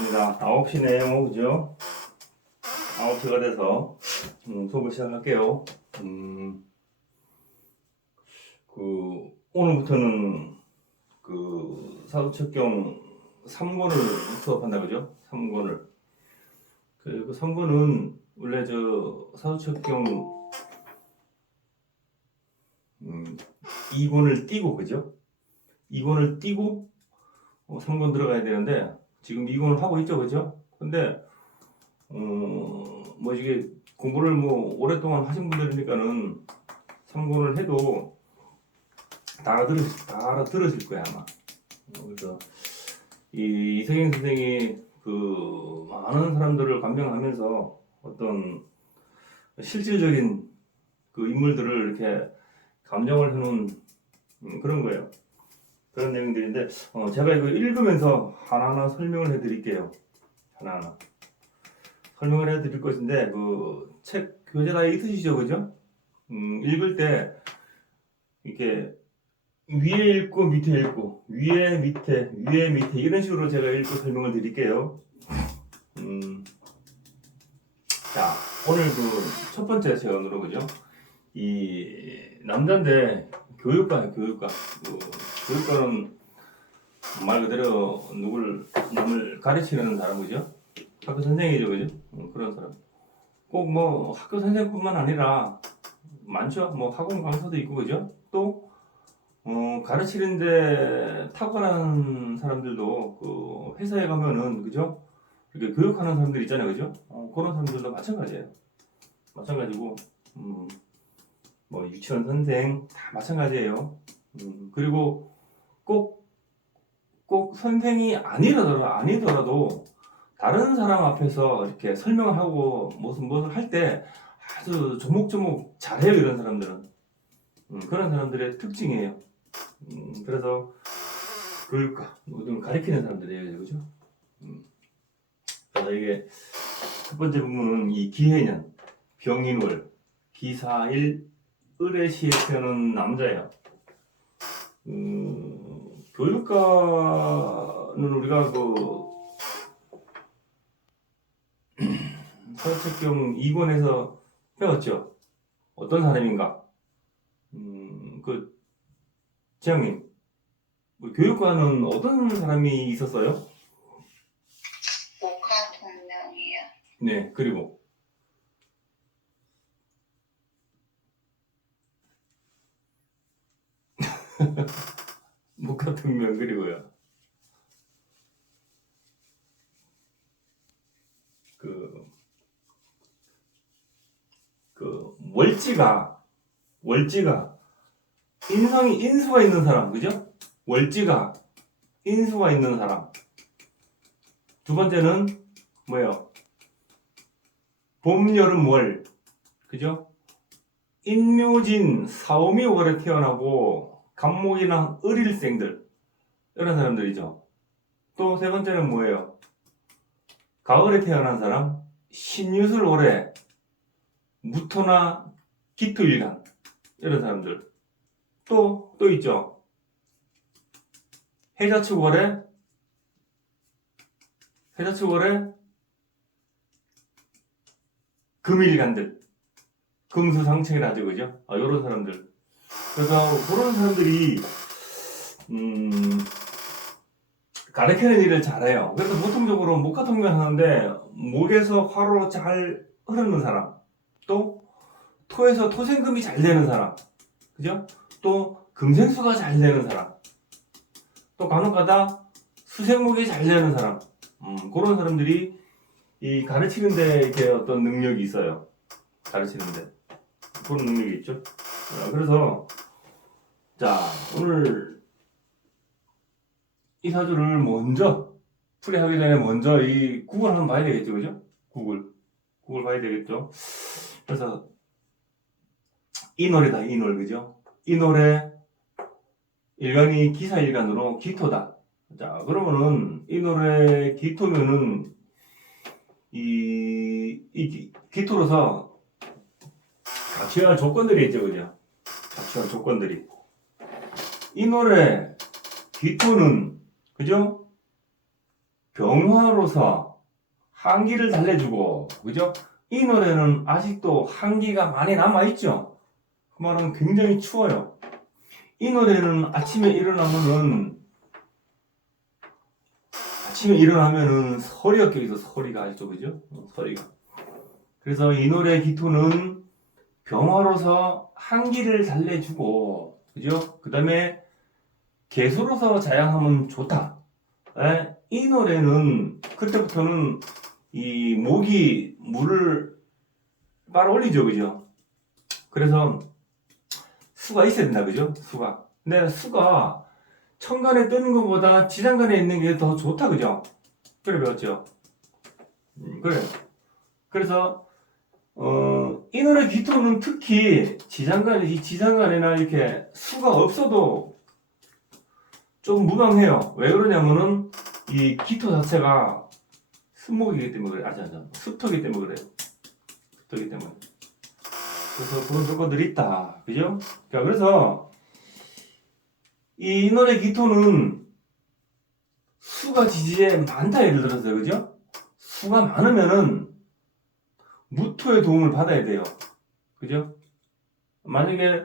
반갑습니다. 9시네요, 뭐, 그죠? 9시가 돼서, 수업을 시작할게요. 오늘부터는, 사도책경 3권을 수업한다, 그죠? 3권을. 그 3권은, 원래 사도책경, 2권을 띄고, 그죠? 2권을 띄고, 3권 들어가야 되는데, 지금 2권을 하고 있죠, 그죠? 근데, 이게 공부를 오랫동안 하신 분들이니까는 3권을 해도 다 알아들으실 거야, 아마. 그래서, 이세경 선생이 많은 사람들을 감명하면서 어떤 실질적인 인물들을 이렇게 감정을 해놓은 그런 거예요. 그런 내용들인데, 제가 이거 읽으면서 하나하나 설명을 해드릴게요. 하나하나. 설명을 해드릴 것인데, 책 교재 다 있으시죠, 그죠? 읽을 때, 이렇게, 위에 읽고, 밑에 읽고, 위에, 밑에, 이런 식으로 제가 읽고 설명을 드릴게요. 자, 오늘 첫 번째 시간으로, 그죠? 남자인데, 교육과예요, 교육과. 교육과는 말 그대로 남을 가르치는 사람, 그죠? 학교 선생이죠, 그죠? 그런 사람. 꼭 학교 선생뿐만 아니라 많죠. 학원 강사도 있고, 그죠? 또 가르치는데 탁월한 사람들도 회사에 가면은, 그죠? 이렇게 교육하는 사람들 있잖아요, 그죠? 그런 사람들도 마찬가지예요. 마찬가지고, 유치원 선생 다 마찬가지예요. 그리고 꼭 선생이 아니더라도 다른 사람 앞에서 이렇게 설명을 하고 무엇을 할 때 아주 조목조목 잘해요, 이런 사람들은. 그런 사람들의 특징이에요. 그래서 교육과 모든 가르치는 사람들이에요, 그죠? 그래서 이게 첫 번째 부분은 이 기해년, 병인월, 기사일, 을의시에 태어난 남자예요. 교육과는 우리가 사도책경 2권에서 배웠죠. 어떤 사람인가? 지향님, 교육과는 어떤 사람이 있었어요? 목화통명이요. 네, 그리고 목화통명, 그리고요. 월지가 인수가 있는 사람, 그죠? 월지가 인수가 있는 사람. 두 번째는 뭐예요? 봄, 여름, 월, 그죠? 인묘진, 사오미월에 태어나고 간목이나 을일생들, 이런 사람들이죠. 또 세 번째는 뭐예요? 가을에 태어난 사람, 신유술월에 무토나 기토일간, 이런 사람들. 또 있죠. 해자축월에 금일간들, 금수상청이라죠, 그죠? 요런 사람들. 그래서 그런 사람들이 가르치는 일을 잘해요. 그래서 보통적으로 목화통명 하는데 목에서 화로 잘 흐르는 사람, 또 토에서 토생금이 잘 되는 사람, 그죠? 또 금생수가 잘 되는 사람, 또 간혹가다 수생목이 잘 되는 사람, 그런 사람들이 이 가르치는데 이렇게 어떤 능력이 있어요. 가르치는데 그런 능력이 있죠. 그래서 자, 오늘 이 사주를 먼저 풀이하기 전에 먼저 이 구글 한번 봐야 되겠죠, 그죠? 구글 봐야 되겠죠. 그래서 이 노래다, 이 노래, 그죠? 이 노래 일간이 기사일간으로 기토다. 자, 그러면은 이 노래 기토면은 이 기토로서 자취할 조건들이 있죠, 그죠? 자취할 조건들이. 이 노래 기토는, 그죠? 병화로서 한기를 달래주고, 그죠? 이 노래는 아직도 한기가 많이 남아있죠? 그 말은 굉장히 추워요. 이 노래는 아침에 일어나면은 서리가 껴있어. 서리가 아시죠? 그죠? 서리가. 그래서 이 노래 기토는 병화로서 한기를 달래주고, 그죠? 그 다음에 개수로서 자양하면 좋다. 에? 이 노래는 그때부터는 이 목이 물을 빨아 올리죠. 그죠? 그래서 수가 있어야 된다. 그죠? 수가. 근데 수가 천간에 뜨는 것보다 지장간에 있는 게 더 좋다. 그죠? 그래 배웠죠? 그래. 그래서 이 노래 기토는 특히 지장간에나 이렇게 수가 없어도 좀 무방해요. 왜 그러냐면은 이 기토 자체가 습목이기 때문에 그래. 습토기 때문에 그래요. 습토기 때문에. 그래서 그런 조건들이 있다. 그죠? 자, 그래서 이 노래 기토는 수가 지지에 많다 예를 들어서 그죠? 수가 많으면은 무토의 도움을 받아야 돼요. 그죠? 만약에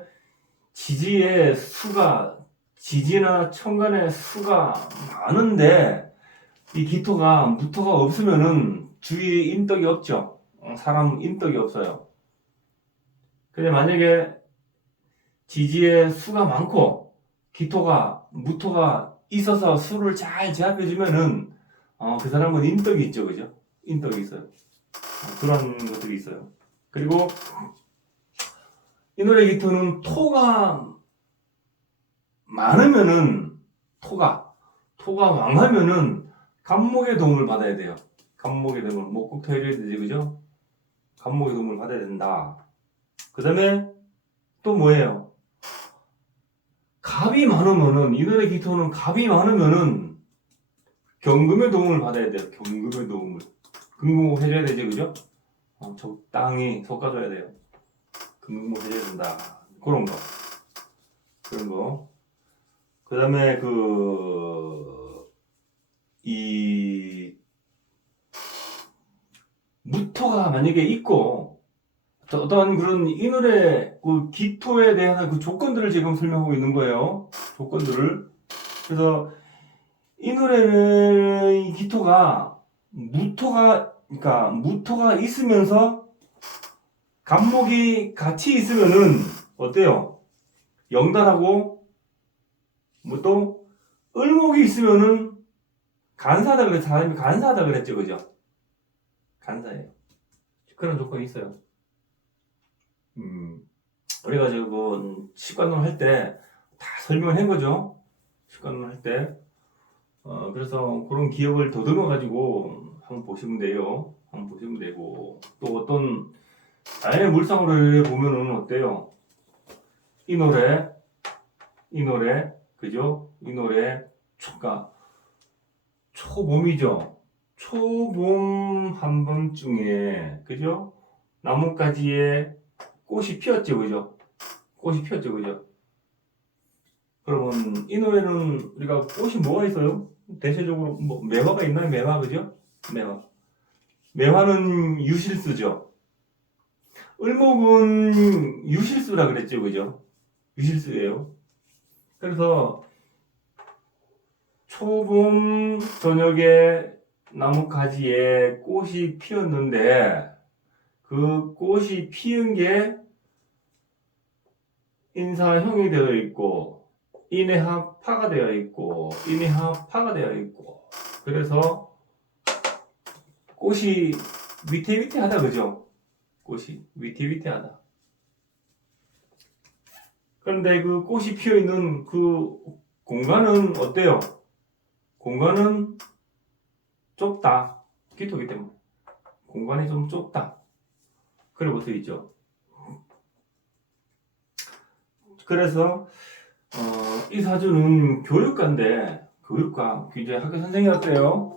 지지나 천간에 수가 많은데 이 기토가 무토가 없으면은 주위에 인덕이 없죠. 사람 인덕이 없어요. 근데 만약에 지지에 수가 많고 무토가 있어서 수를 잘 제압해주면은 그 사람은 인덕이 있죠. 그죠? 인덕이 있어요. 그런 것들이 있어요. 그리고 이 노래 기토는 토가 많으면은 토가 왕하면은 간목의 도움을 받아야 돼요. 간목의 도움을 목국 해줘야 되지. 그죠? 간목의 도움을 받아야 된다. 그 다음에 또 뭐예요? 갑이 많으면은 이 노래 기토는 갑이 많으면은 경금의 도움을 받아야 돼요. 경금의 도움을. 금공목 해줘야 되지. 그죠? 적당히 섞어줘야 돼요. 금공목 해줘야 된다. 그런 거. 그 다음에 이 무토가 만약에 있고 어떤 그런 이 노래 그 기토에 대한 그 조건들을 지금 설명하고 있는 거예요. 조건들을. 그래서 이 노래의 기토가 그러니까 무토가 있으면서 간목이 같이 있으면은 어때요? 영달하고 뭐 또 을목이 있으면은 간사하다 그랬죠. 사람이 간사하다 그랬죠. 그죠? 간사해요. 그런 조건이 있어요. 우리가 식관론 할 때 다 설명을 한 거죠. 식관론 할 때. 그래서 그런 기억을 더듬어 가지고 한번 보시면 돼요. 한번 보시면 되고 또 어떤 자연의 물상으로 보면은 어때요? 이 노래 그죠? 이 노래 초봄이죠. 초봄 한밤중에 그죠? 나뭇가지에 꽃이 피었죠. 그죠? 그러면 이 노래는 우리가 꽃이 뭐가 있어요? 대체적으로 뭐 매화가 있나요? 매화 그죠? 매화는 유실수죠. 을목은 유실수라 그랬죠. 그죠? 유실수예요. 그래서 초봄 저녁에 나뭇가지에 꽃이 피었는데 그 꽃이 피은 게 인사형이 되어 있고 인해합파가 되어 있고 인해합파가 되어 있고 그래서 꽃이 위태위태하다. 그죠? 꽃이 위태위태하다. 그런데 그 꽃이 피어있는 그 공간은 어때요? 공간은 좁다. 기토기 때문에 공간이 좀 좁다. 그래 볼 수 있죠. 그래서 이 사주는 교육가인데 이제 학교 선생이었대요.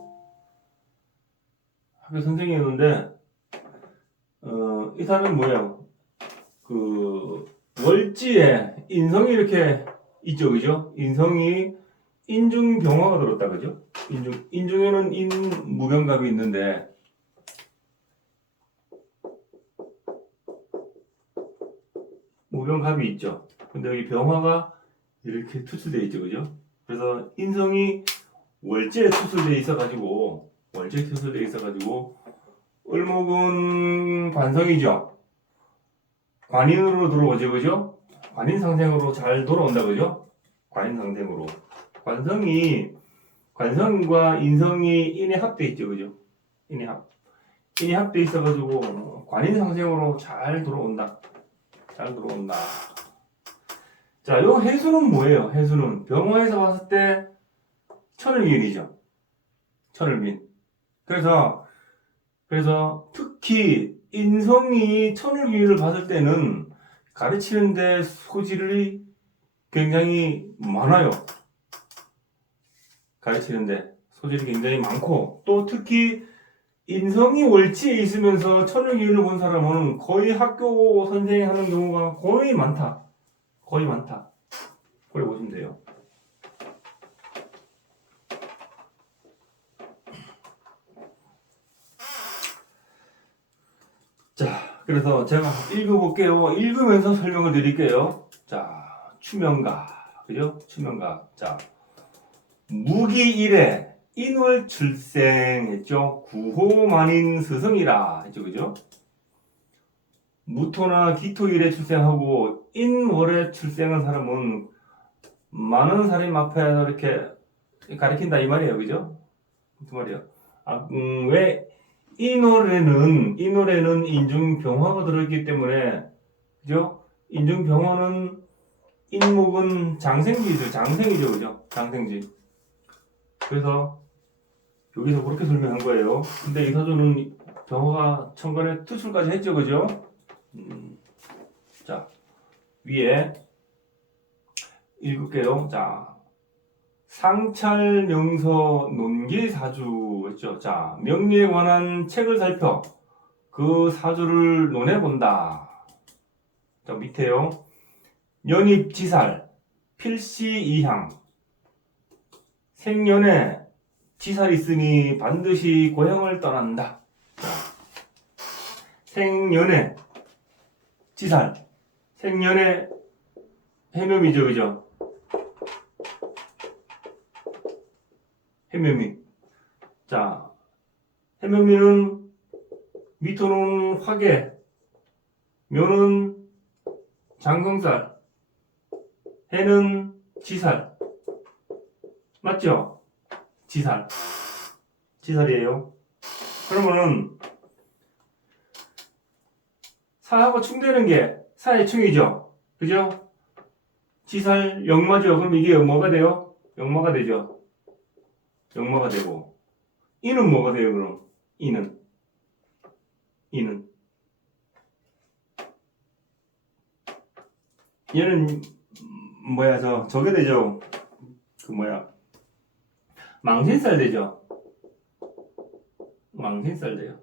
학교 선생이었는데 이 사람은 뭐예요? 월지에 인성이 이렇게 있죠. 그죠? 인성이 인중병화가 들었다. 그죠? 인중에는 인무병갑이 있는데 무병갑이 있죠. 근데 여기 병화가 이렇게 투출되어 있죠, 그죠? 그래서 인성이 월지에 투출되어 있어가지고 을목은 관성이죠. 관인으로 들어오죠, 그죠? 관인 상생으로 잘 돌아온다, 그죠? 관인 상생으로. 관성과 인성이 인에 합돼 있죠, 그죠? 인에 합돼 있어가지고 관인 상생으로 잘 들어온다. 자, 요 해수는 뭐예요? 해수는 병화에서 봤을 때 천을기운이죠. 천을기운. 그래서 특히 인성이 천을기운을 봤을 때는 가르치는데 소질이 굉장히 많아요. 가르치는데 소질이 굉장히 많고, 또 특히 인성이 월지에 있으면서 천을기운을 본 사람은 거의 학교 선생하는 경우가 거의 많다. 그래 보시면 돼요. 자, 그래서 제가 읽어볼게요. 읽으면서 설명을 드릴게요. 자, 추명가, 그죠? 추명가. 자, 무기일에 인월 출생했죠. 구호만인 스승이라 했죠, 그죠? 무토나 기토일에 출생하고 인월에 출생한 사람은 많은 사람 앞에서 이렇게 가리킨다 이 말이에요, 그죠? 무슨 말이에요? 왜 인월에는 인중병화가 들어있기 때문에, 그죠? 인중병화는 인목은 장생이죠, 그죠? 장생지. 그래서 여기서 그렇게 설명한 거예요. 근데 이 사주는 병화가 천간에 투출까지 했죠, 그죠? 자, 위에 읽을게요. 자, 상찰명서 논기사주 했죠. 자, 명리에 관한 책을 살펴 그 사주를 논해본다. 자, 밑에요. 연입지살, 필시이향, 생년에 지살이 있으니 반드시 고향을 떠난다. 자, 생년에 지살, 생년에 해묘미죠, 그죠? 해묘미. 자, 해묘미는 미토는 화계, 묘는 장성살, 해는 지살. 맞죠? 지살이에요. 그러면은 사하고 충되는 게 사의 충이죠. 그죠? 지살 역마죠. 그럼 이게 뭐가 돼요? 역마가 되죠. 역마가 되고, 이는 뭐가 돼요? 그럼 이는 얘는 뭐야, 저게 되죠. 그 뭐야, 망신살 되죠. 망신살 돼요.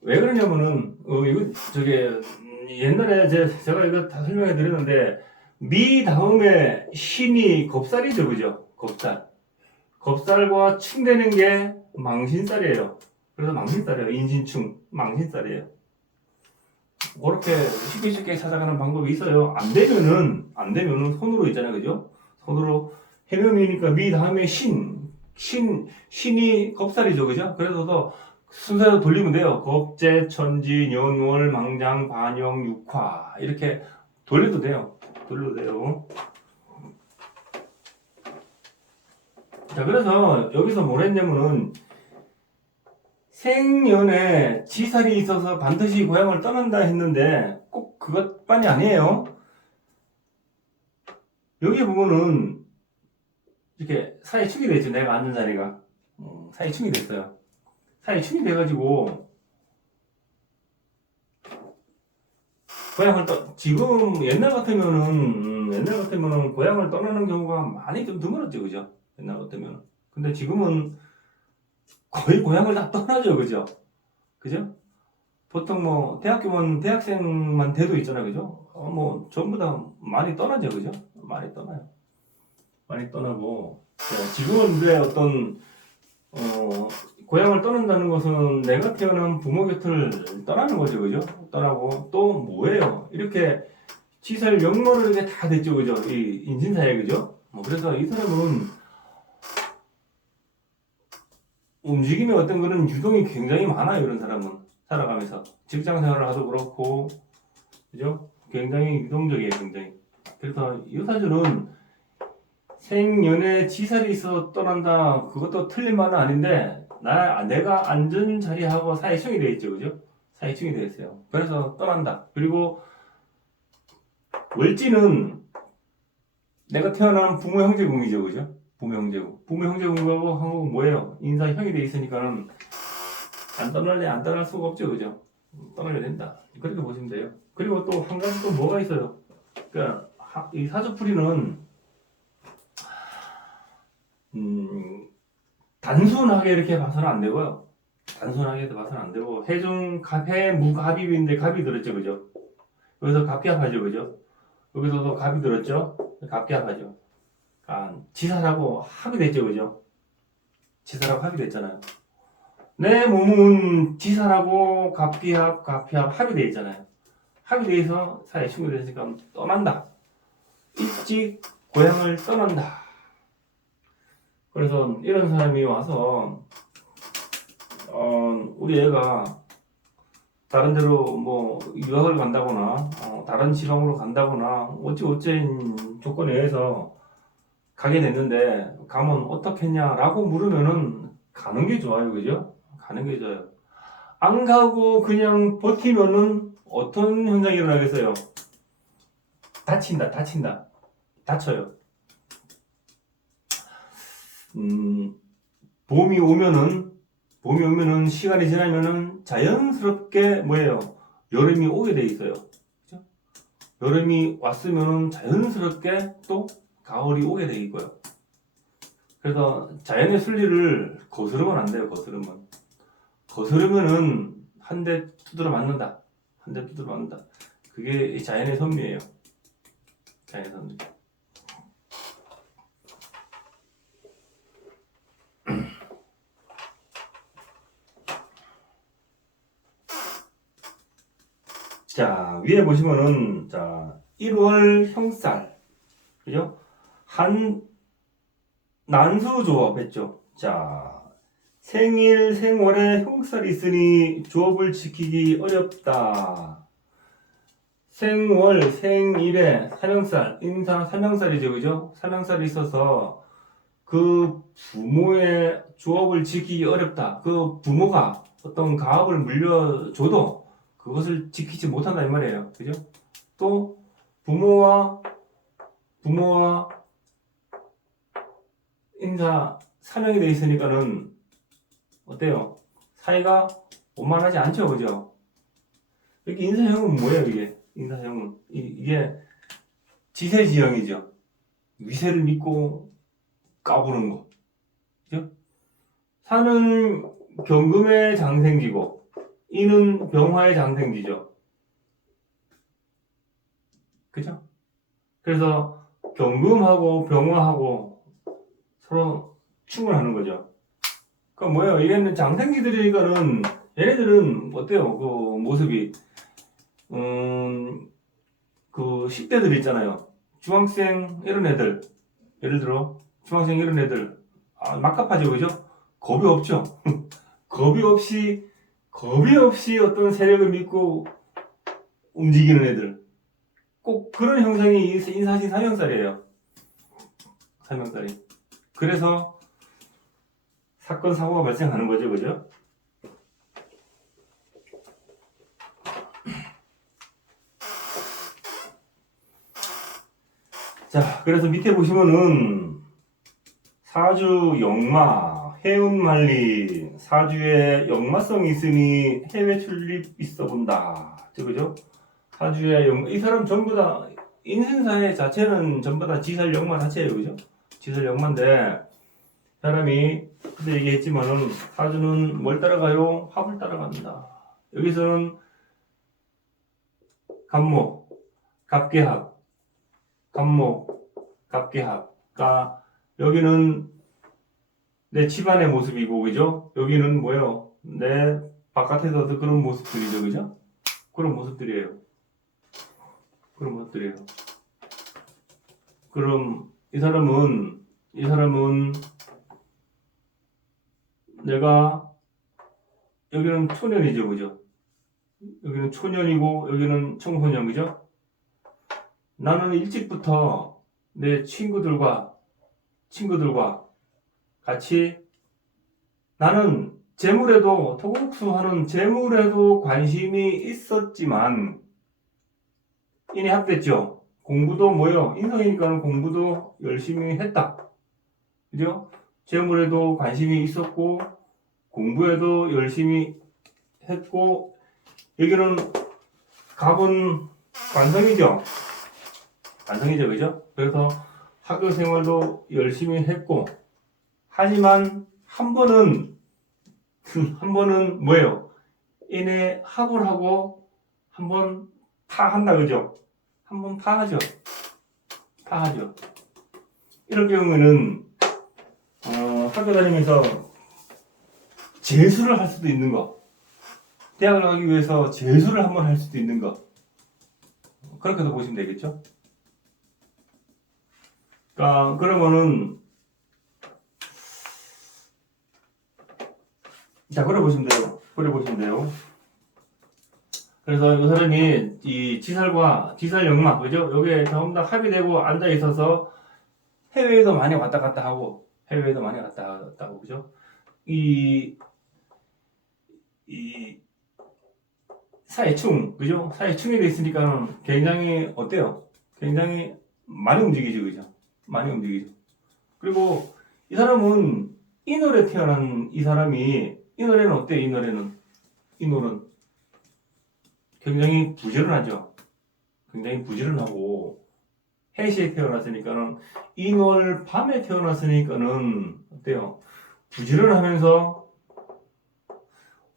왜 그러냐면은 이거 저게 옛날에 제가 이거 다 설명해 드렸는데, 미 다음에 신이 겁살이죠, 그죠? 겁살과 충되는 게 망신살이에요. 그래서 망신살이에요. 인신충 망신살이에요. 그렇게 쉽게 찾아가는 방법이 있어요. 안 되면은 손으로 있잖아요, 그죠? 손으로 해묘미니까 미 다음에 신이 겁살이죠, 그죠? 그래서 순서대로 돌리면 돼요. 겁재, 천지, 년월, 망장, 반영, 육화 이렇게 돌려도 돼요. 자, 그래서 여기서 뭘 했냐면은 생년에 지살이 있어서 반드시 고향을 떠난다 했는데 꼭 그것만이 아니에요. 여기 보면은 이렇게 사이축이 됐죠. 내가 앉은 자리가 사이축이 됐어요. 사이축이 돼가지고 고향을 지금 옛날 같으면은 고향을 떠나는 경우가 많이 좀 드물었죠, 그죠? 옛날 같으면은. 근데 지금은 거의 고향을 다 떠나죠, 그죠? 보통 뭐 대학교만 대학생만 돼도 있잖아요, 그죠? 뭐 전부 다 많이 떠나죠, 그죠? 많이 떠나요. 많이 떠나고, 자, 지금은 왜 어떤 고향을 떠난다는 것은 내가 태어난 부모 곁을 떠나는 거죠, 그죠? 떠나고 또 뭐예요? 이렇게 시설 영모를 이렇게 다 됐죠, 그죠? 이 인신사회, 그죠? 그래서 이 사람은 움직임의 어떤 그런 유동이 굉장히 많아요, 이런 사람은. 살아가면서. 직장 생활을 하도 그렇고, 그죠? 굉장히 유동적이에요, 굉장히. 그래서 이 사주는 생연의 지살이 있어 떠난다. 그것도 틀린 말은 아닌데, 내가 앉은 자리하고 사회충이 되어 있죠, 그죠? 사회충이 되어 있어요. 그래서 떠난다. 그리고 월지는 내가 태어난 부모 형제궁이죠, 그죠? 부모 형제궁. 부모 형제궁하고 한국은 뭐예요? 인사 형이 돼 있으니까는 안 떠날래 안 떠날 수가 없죠, 그죠? 떠나야 된다. 그렇게 보시면 돼요. 그리고 또 한 가지 또 뭐가 있어요? 그러니까 이 사주풀이는 단순하게 이렇게 봐서는 안 되고요. 단순하게 봐서는 안 되고 해 무갑입인데 갑이 들었죠, 그죠? 여기서 갑기합하죠, 그죠? 여기서도 갑이 들었죠? 갑기합하죠. 아, 지살하고 합이 됐죠, 그죠? 지살하고 합이 됐잖아요. 내 몸은 지살하고 갑기합 합이 돼 있잖아요. 합이 돼서 사회 친구들이 있으니까 떠난다. 일찍 고향을 떠난다. 그래서 이런 사람이 와서 우리 애가 다른 데로 뭐 유학을 간다거나 다른 지방으로 간다거나 어찌어찌 조건에 의해서 가게 됐는데 가면 어떻겠냐라고 물으면은 가는 게 좋아요, 그죠? 가는 게 좋아요. 안 가고 그냥 버티면은 어떤 현상이 일어나겠어요? 다친다, 다쳐요. 봄이 오면은 시간이 지나면은 자연스럽게 뭐예요? 여름이 오게 돼 있어요. 그죠? 여름이 왔으면은 자연스럽게 또 가을이 오게 돼 있고요. 그래서 자연의 순리를 거스르면 안 돼요. 거스르면은 한 대 두드려 맞는다. 한 대 두드려 맞는다. 그게 자연의 섭리예요. 자연의 섭리. 자, 위에 보시면은, 자, 1월 형살. 그죠? 한, 난수 조업 했죠. 자, 생월에 형살이 있으니 조업을 지키기 어렵다. 생일에 삼형살, 인상 삼형살이죠, 그죠? 삼형살이 있어서 그 부모의 조업을 지키기 어렵다. 그 부모가 어떤 가업을 물려줘도 그것을 지키지 못한다 이 말이에요. 그죠? 또 부모와 인사 사명이 돼 있으니까는 어때요? 사이가 원만하지 않죠, 그죠? 이렇게 인사형은 뭐예요, 이게? 인사형은 이게 지세지형이죠. 위세를 믿고 까부는 거. 그죠? 사는 경금의 장생지고 이는 병화의 장생지죠. 그죠? 그래서 경금하고 병화하고 서로 충분하는 거죠. 그 뭐예요? 얘는 장생지들이니까는 얘네들은 어때요? 그 모습이 그 10대들 있잖아요. 중학생 이런 애들 예를 들어 중학생 이런 애들 막갑하죠, 그죠? 겁이 없죠. 겁이 없이 어떤 세력을 믿고 움직이는 애들. 꼭 그런 형상이 인사신 삼형살이에요. 삼형살이. 그래서 사건 사고가 발생하는 거죠, 그죠? 자, 그래서 밑에 보시면은 사주 역마, 해운만리, 사주에 역마성이 있으니 해외 출입 있어 본다. 그죠? 사주에 역마, 이 사람 전부 다 인생사의 자체는 전부 다 지살 역마 자체예요, 그죠? 지살 역마인데 사람이 그때 얘기했지만은 사주는 뭘 따라가요? 합을 따라간다. 여기서는 갑목, 갑계합, 갑목, 갑계합. 그러니까 여기는 내 집안의 모습이고, 그죠? 여기는 뭐예요? 내 바깥에서도 그런 모습들이죠, 그죠? 그런 모습들이에요. 그런 모습들이에요. 그럼 이 사람은 내가 여기는 초년이죠, 그죠? 여기는 초년이고 여기는 청소년, 그죠? 나는 일찍부터 내 친구들과 같이 나는 재물에도 토국수하는 재물에도 관심이 있었지만 이내 합됐죠. 공부도 뭐요? 인성이니까는 공부도 열심히 했다. 그죠? 재물에도 관심이 있었고 공부에도 열심히 했고 여기는 갑은 관성이죠. 관성이죠, 그죠? 그래서 학교 생활도 열심히 했고 하지만 한 번은 뭐예요? 얘네 학을 하고 한 번 파한다, 그죠? 한 번 파하죠. 이럴 경우에는 학교 다니면서 재수를 할 수도 있는 거. 대학을 가기 위해서 재수를 한 번 할 수도 있는 거. 그렇게도 보시면 되겠죠? 그러니까 그러면은 자, 그래 보시면 돼요. 그래서 이 사람이 이 지살과 지살 역마, 그죠? 여기에 전부 다 합의되고 앉아 있어서 해외에도 많이 왔다 갔다 하고, 그죠? 이 사회충, 그죠? 사회충이 돼 있으니까는 굉장히 어때요? 굉장히 많이 움직이죠, 그죠? 많이 움직이죠. 그리고 이 사람은 인월에 태어난 이 사람이 이 노래는 어때요? 이 노래는 굉장히 부지런하죠. 굉장히 부지런하고 해시에 태어났으니까는 인월 밤에 태어났으니까는 어때요? 부지런하면서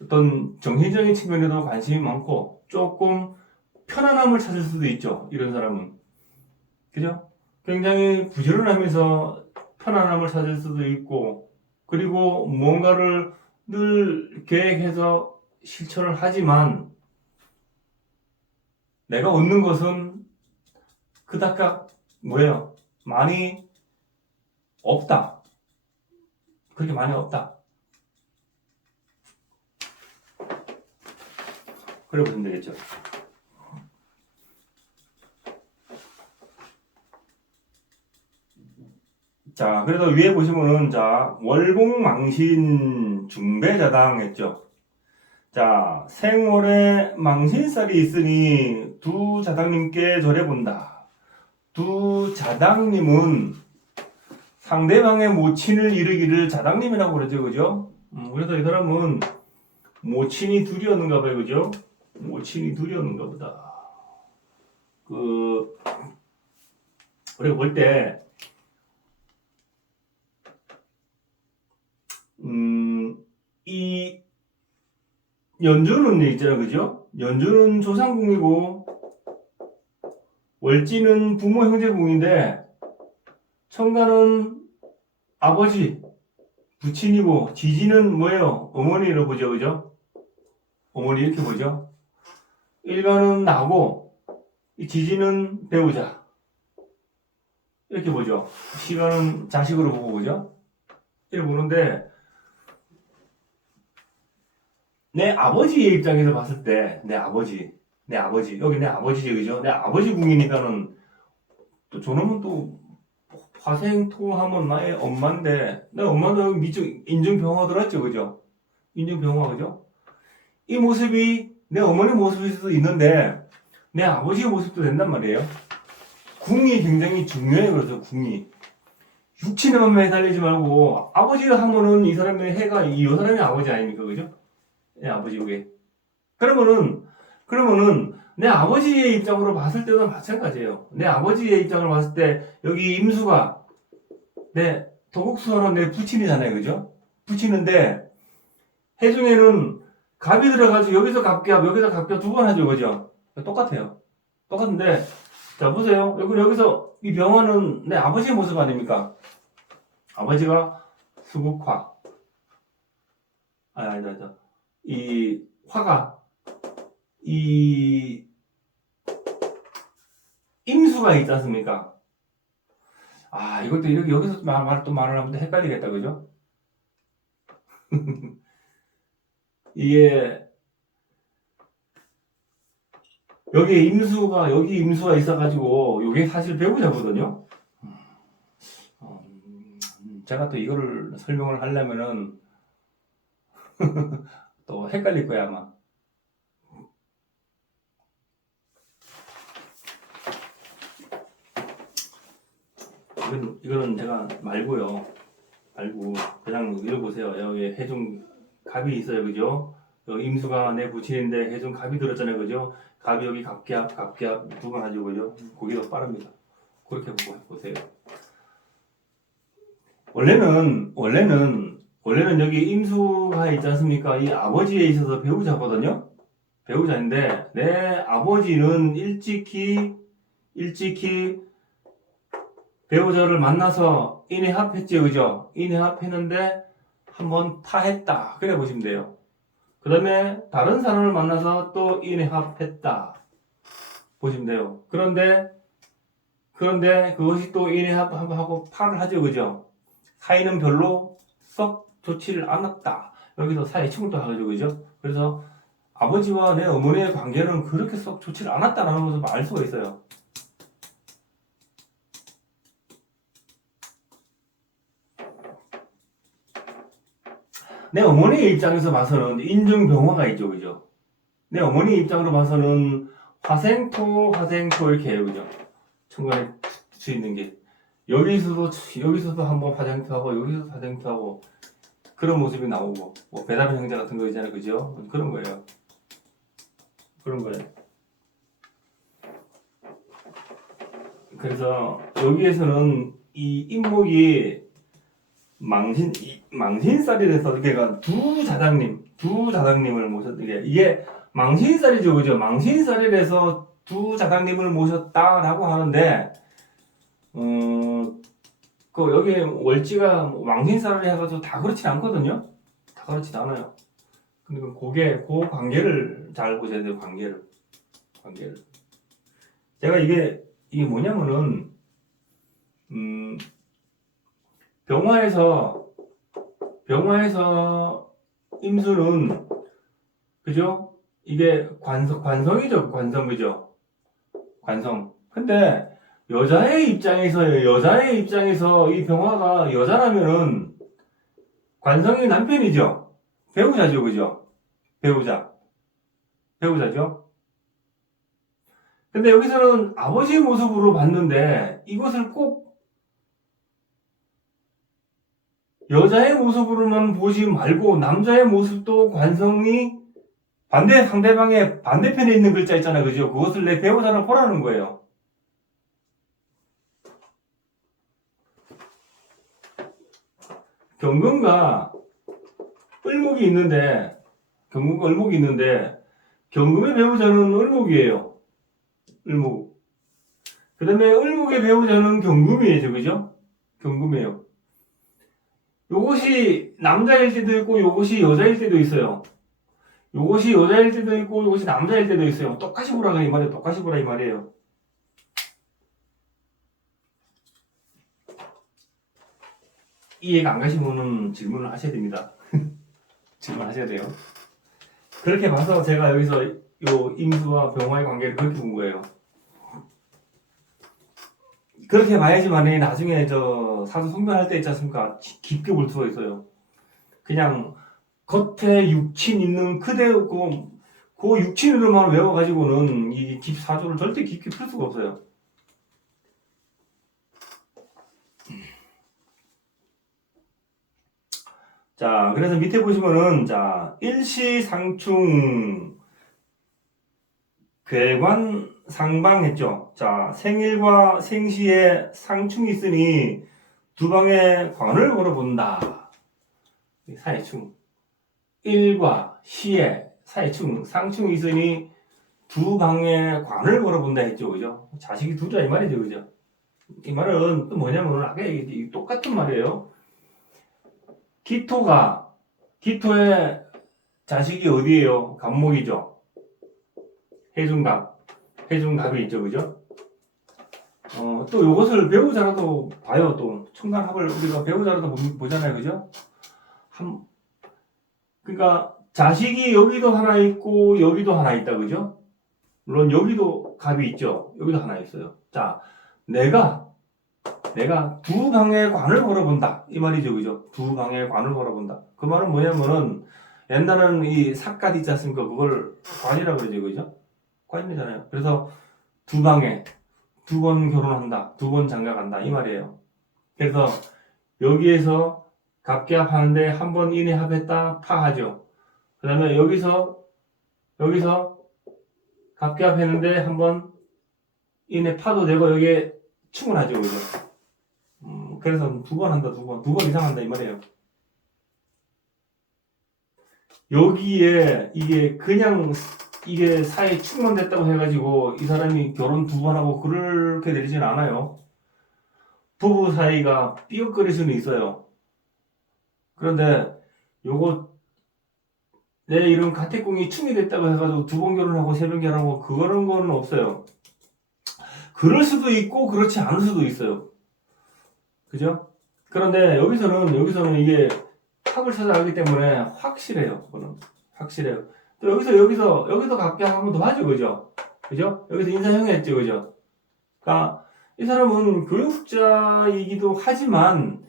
어떤 정신적인 측면에도 관심이 많고 조금 편안함을 찾을 수도 있죠. 이런 사람은. 그죠? 굉장히 부지런하면서 편안함을 찾을 수도 있고 그리고 뭔가를 늘 계획해서 실천을 하지만 내가 얻는 것은 그닥 뭐예요? 많이 없다. 그렇게 많이 없다. 그래 보시면 되겠죠. 자, 그래서 위에 보시면은 자, 월봉망신 중배자당 했죠. 자, 생월에 망신살이 있으니 두 자당님께 절해본다. 두 자당님은 상대방의 모친을 이르기를 자당님이라고 그러죠, 그죠? 그래서 이 사람은 모친이 둘이었는가 봐요, 그죠? 모친이 둘이었는가 보다. 우리가 볼 때, 이 연주는 있잖아요, 그죠? 연주는 조상궁이고 월지는 부모 형제궁인데 청가는 아버지 부친이고 지지는 뭐예요? 어머니로 보죠, 그죠? 어머니 이렇게 보죠. 일가는 나고 이 지지는 배우자 이렇게 보죠. 시가는 자식으로 보고 보죠. 이렇게 보는데 내 아버지의 입장에서 봤을 때 내 아버지 여기 내 아버지지, 그죠? 내 아버지 궁이니까는 또 저놈은 또 화생토하면 나의 엄마인데 내 엄마도 여기 미적 인중병화 들었죠, 그죠? 인중병화, 그죠? 이 모습이 내 어머니 모습일 수도 있는데 내 아버지의 모습도 된단 말이에요. 궁이 굉장히 중요해요. 그래서 궁이 육친에만 매달리지 말고 아버지를 하면은 이 사람의 해가 이 사람의 아버지 아닙니까, 그죠? 내 아버지 그게. 그러면은 내 아버지의 입장으로 봤을 때도 마찬가지예요. 내 아버지의 입장을 봤을 때 여기 임수가 내 도국수는 내 부친이잖아요, 그죠? 부친인데 해중에는 갑이 들어가지고 여기서 갑갑 여기서 갑갑 두 번 하죠, 그죠? 똑같아요. 똑같은데 자, 보세요. 여기서 이 병화는 내 아버지의 모습 아닙니까? 아버지가 수국화. 아니다. 이 화가, 이 임수가 있지 않습니까? 이것도 이렇게 여기서 또 말을 하면 헷갈리겠다, 그죠? 이게, 여기 임수가 있어가지고, 이게 사실 배우자거든요? 제가 또 이거를 설명을 하려면은, 또 헷갈릴 거야, 아마. 이거는 제가 말고 그냥 읽어보세요. 여기 해중 갑이 있어요, 그죠? 여기 임수가 내 부친인데 해중 갑이 들었잖아요, 그죠? 갑이 여기 갑기압 두 번 가지고, 그죠? 거기가 빠릅니다. 그렇게 보세요. 원래는 여기 임수가 있지 않습니까? 이 아버지에 있어서 배우자거든요? 배우자인데, 내 아버지는 일찍이 배우자를 만나서 인해합했죠, 그죠? 인해합했는데 한번 타했다. 그래 보시면 돼요. 그 다음에 다른 사람을 만나서 또 인해합했다. 보시면 돼요. 그런데 그것이 또 인해합하고 파를 하죠, 그죠? 사이는 별로 썩 좋지를 않았다. 여기서 사이 충돌도 하죠, 그죠? 그래서 아버지와 내 어머니의 관계는 그렇게 썩 좋지를 않았다라는 것을 알 수가 있어요. 내 어머니의 입장에서 봐서는 인중병화가 있죠, 그죠? 내 어머니 입장으로 봐서는 화생토 이렇게 해요, 그죠? 천간에 수 있는 게 여기서도 한번 화생토하고 여기서도 화생토하고 그런 모습이 나오고 뭐 배다른 형제 같은 거 있잖아요, 그죠? 그런 거예요. 그래서 여기에서는 이 인목이 망신살이라서 그러니까 두 자당님을 모셨던 이게 망신살이죠, 그죠? 망신살이라서 두 자당님을 모셨다라고 하는데, 여기 월지가 망신살을 해가지고 다 그렇진 않거든요. 다 그렇진 않아요. 그러니까 그 관계를 잘 보셔야 돼요. 관계를. 제가 이게 뭐냐면은 병화에서 임수는 그죠? 이게 관성이죠, 관성, 그죠? 관성. 근데 여자의 입장에서 이 병화가 여자라면은 관성이 남편이죠, 배우자죠, 그죠? 배우자죠. 근데 여기서는 아버지의 모습으로 봤는데 이것을 꼭 여자의 모습으로만 보지 말고 남자의 모습도 관성이 상대방의 반대편에 있는 글자 있잖아요, 그죠? 그것을 내 배우자로 보라는 거예요. 경금과 을목이 있는데 경금의 배우자는 을목이에요. 을목. 그 다음에 을목의 배우자는 경금이에요, 그죠? 경금이에요. 요것이 남자일 때도 있고 요것이 여자일 때도 있어요. 요것이 여자일 때도 있고 요것이 남자일 때도 있어요. 똑같이 보라 이 말이에요. 이해가 안 가시면은 질문을 하셔야 됩니다. 질문하셔야 돼요. 그렇게 봐서 제가 여기서 요 임수와 병화의 관계를 그렇게 본 거예요. 그렇게 봐야지만 나중에 사주 성변할 때 있지 않습니까? 깊게 볼 수가 있어요. 그냥 겉에 육친 있는 그대로 그 육친으로만 외워가지고는 이 사주를 절대 깊게 풀 수가 없어요. 자, 그래서 밑에 보시면은 일시상충 괴관 상방했죠. 자, 생일과 생시에 상충이 있으니 두 방에 관을 걸어본다. 사이충. 일과 시에 사이충, 상충이 있으니 두 방에 관을 걸어본다 했죠, 그죠? 자식이 두자 이 말이죠, 그죠? 이 말은 또 뭐냐면 아까 똑같은 말이에요. 기토의 자식이 어디예요? 갑목이죠. 해중갑이 있죠, 그죠? 또 이것을 배우자라도 봐요. 또 청간합을 우리가 배우자라도 보잖아요, 그죠? 그러니까 자식이 여기도 하나 있고 여기도 하나 있다, 그죠? 물론 여기도 갑이 있죠. 여기도 하나 있어요. 자, 내가 두 방에 관을 걸어본다 이 말이죠, 그죠? 두 방에 관을 걸어본다. 그 말은 뭐냐면은 옛날에는 이 삿갓 있지 않습니까? 그걸 관이라고 그러죠, 그죠? 관이잖아요. 그래서 두 방에 두 번 결혼한다, 두 번 장가간다 이 말이에요. 그래서 여기에서 갑계합 하는데 한 번 인해 합했다 파하죠. 그 다음에 여기서 갑계합 했는데 한 번 인해 파도 되고 여기에 충분하죠, 그죠? 그래서 두 번 한다, 두 번 이상 한다 이 말이에요. 여기에 이게 사이 충분됐다고 해가지고 이 사람이 결혼 두 번 하고 그렇게 되지는 않아요. 부부 사이가 삐걱거릴 수는 있어요. 그런데 요거 내 이런 가택궁이 충이됐다고 해가지고 두 번 결혼하고 세 번 결혼하고 그런 거는 없어요. 그럴 수도 있고 그렇지 않을 수도 있어요. 그죠? 그런데 여기서는 이게 합을 찾아가기 때문에 확실해요. 그거는 확실해요. 또 여기서 각각 한 번 더 하죠, 그죠? 그죠? 여기서 인사형했죠, 그죠? 그러니까 이 사람은 교육자이기도 하지만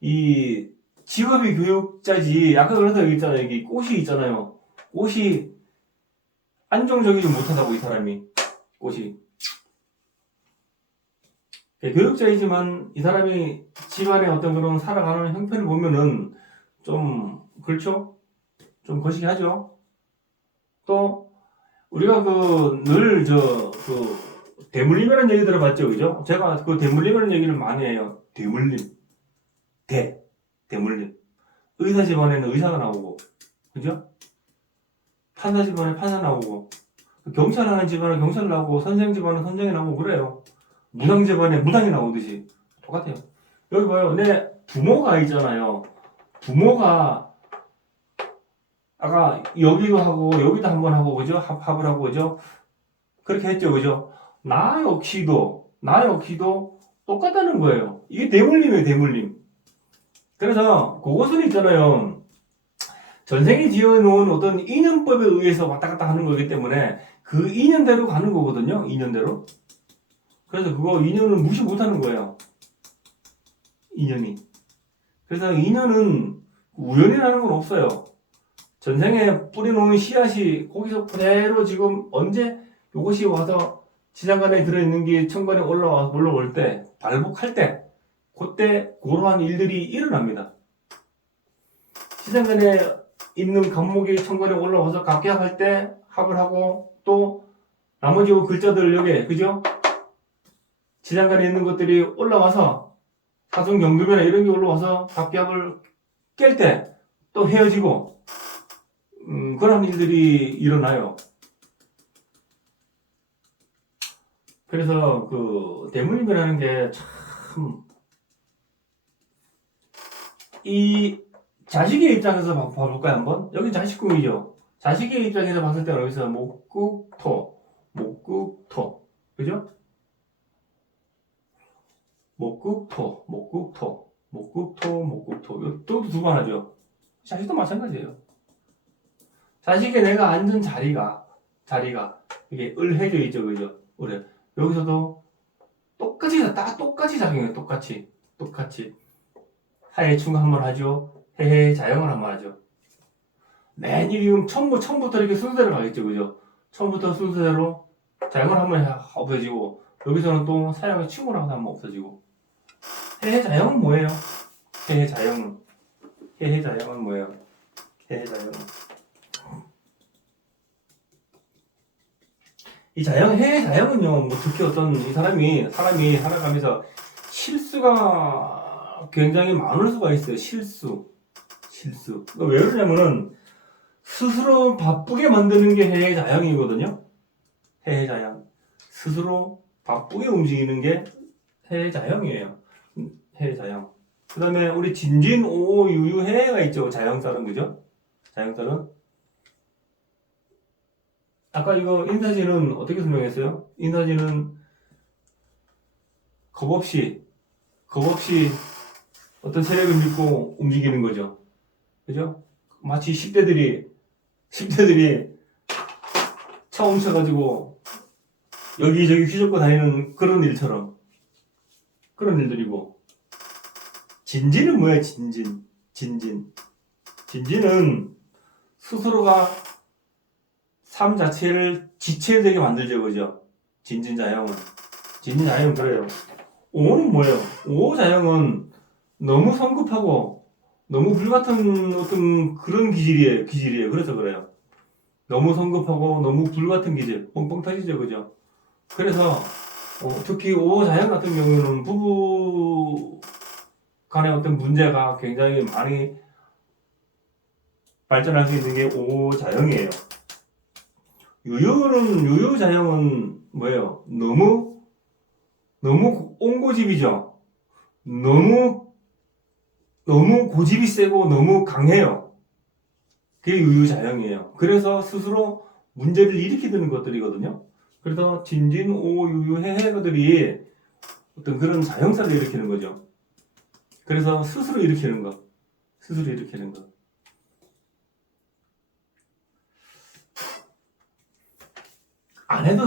이 직업이 교육자지. 아까 그래서 여기 있잖아요. 여기 꽃이 있잖아요. 꽃이 안정적이지 못하다고 이 사람이 꽃이. 교육자이지만 이 사람이 집안의 어떤 그런 살아가는 형편을 보면은 좀 그렇죠? 좀 거시기 하죠. 또 우리가 대물림이라는 얘기 들어봤죠, 그죠? 제가 그 대물림이라는 얘기를 많이 해요. 대물림, 대물림. 의사 집안에는 의사가 나오고, 그죠? 판사 집안에 판사 나오고, 경찰 하는 집안에 경찰 나오고, 선생 집안에 선생이 나오고 그래요. 무당 집안에 무당이 나오듯이 똑같아요. 여기 봐요. 내 부모가 있잖아요. 부모가 아까 여기도 하고 여기도 한번 하고 그죠? 합을 하고 그죠? 그렇게 했죠, 그죠? 나 역시도 똑같다는 거예요. 이게 대물림이에요, 대물림. 그래서 그것은 있잖아요. 전생에 지어놓은 어떤 인연법에 의해서 왔다 갔다 하는 거기 때문에 그 인연대로 가는 거거든요. 인연대로. 그래서 그거 인연은 무시 못하는 거예요. 인연이. 그래서 인연은 우연이라는 건 없어요. 전생에 뿌려놓은 씨앗이 거기서 그대로 지금 언제 이것이 와서 지장간에 들어있는 게 천간에 올라올 때 발복할 때 그때 그러한 일들이 일어납니다. 지장간에 있는 간목이 천간에 올라와서 갑계합할 때 합을 하고 또 나머지 글자들 여기 그죠? 지장간에 있는 것들이 올라와서 사순경금이나 이런 게 올라와서 갑계합을 깰 때 또 헤어지고 그런 일들이 일어나요. 그래서 그 대물림이라는 게 참 이 자식의 입장에서 봐볼까요 한번? 여기 자식궁이죠. 자식의 입장에서 봤을 때는 여기서 목국토 그죠? 목국토 또 두 번 하죠. 자식도 마찬가지예요. 자식의 내가 앉은 자리가 이게 을해져 있죠, 그죠? 그래. 여기서도 똑같이 작용해요. 똑같이 하해충 한번 하죠. 해해 자영을 한번 하죠. 맨 지금 처음부터 이렇게 순서대로 가겠죠, 그죠? 처음부터 순서대로 자영을 한번 없어지고 여기서는 또 사형의 충을 하고 한번 없어지고. 해해 자영은 뭐예요? 해해 자영은 뭐예요? 해해 자영은 해해 자영은요, 뭐 특히 어떤 이 사람이 살아가면서 실수가 굉장히 많을 수가 있어요. 실수. 왜 그러냐면은 스스로 바쁘게 만드는 게 해해 자영이거든요. 해자형. 스스로 바쁘게 움직이는 게 해자형이에요. 해자형. 그 다음에 우리 진진, 오오, 유유, 해가 있죠. 자형살은, 그죠? 자형살은. 아까 이거 인사지는 어떻게 설명했어요? 인사지는 겁없이 어떤 세력을 믿고 움직이는 거죠. 그죠? 마치 10대들이 차 훔쳐가지고 여기저기 휘젓고 다니는 그런 일처럼. 그런 일들이고. 진진은 뭐야, 진진은 스스로가 삶 자체를 지체되게 만들죠, 그죠? 진진자형은 그래요. 오는 뭐예요? 오자형은 너무 성급하고 너무 불같은 어떤 그런 기질이에요. 그래서 그래요. 너무 성급하고 너무 불같은 기질, 뻥뻥 터지죠, 그죠? 그래서 특히 오자형 같은 경우는 부부 간의 어떤 문제가 굉장히 많이 발전할 수 있는 게 오자형이에요. 유유자형은 뭐예요? 너무 옹고집이죠. 너무 고집이 세고 너무 강해요. 그게 유유자형이에요. 그래서 스스로 문제를 일으키는 것들이거든요. 그래서 진진, 오, 유유, 해해들이 어떤 그런 자형사를 일으키는 거죠. 그래서 스스로 일으키는 거.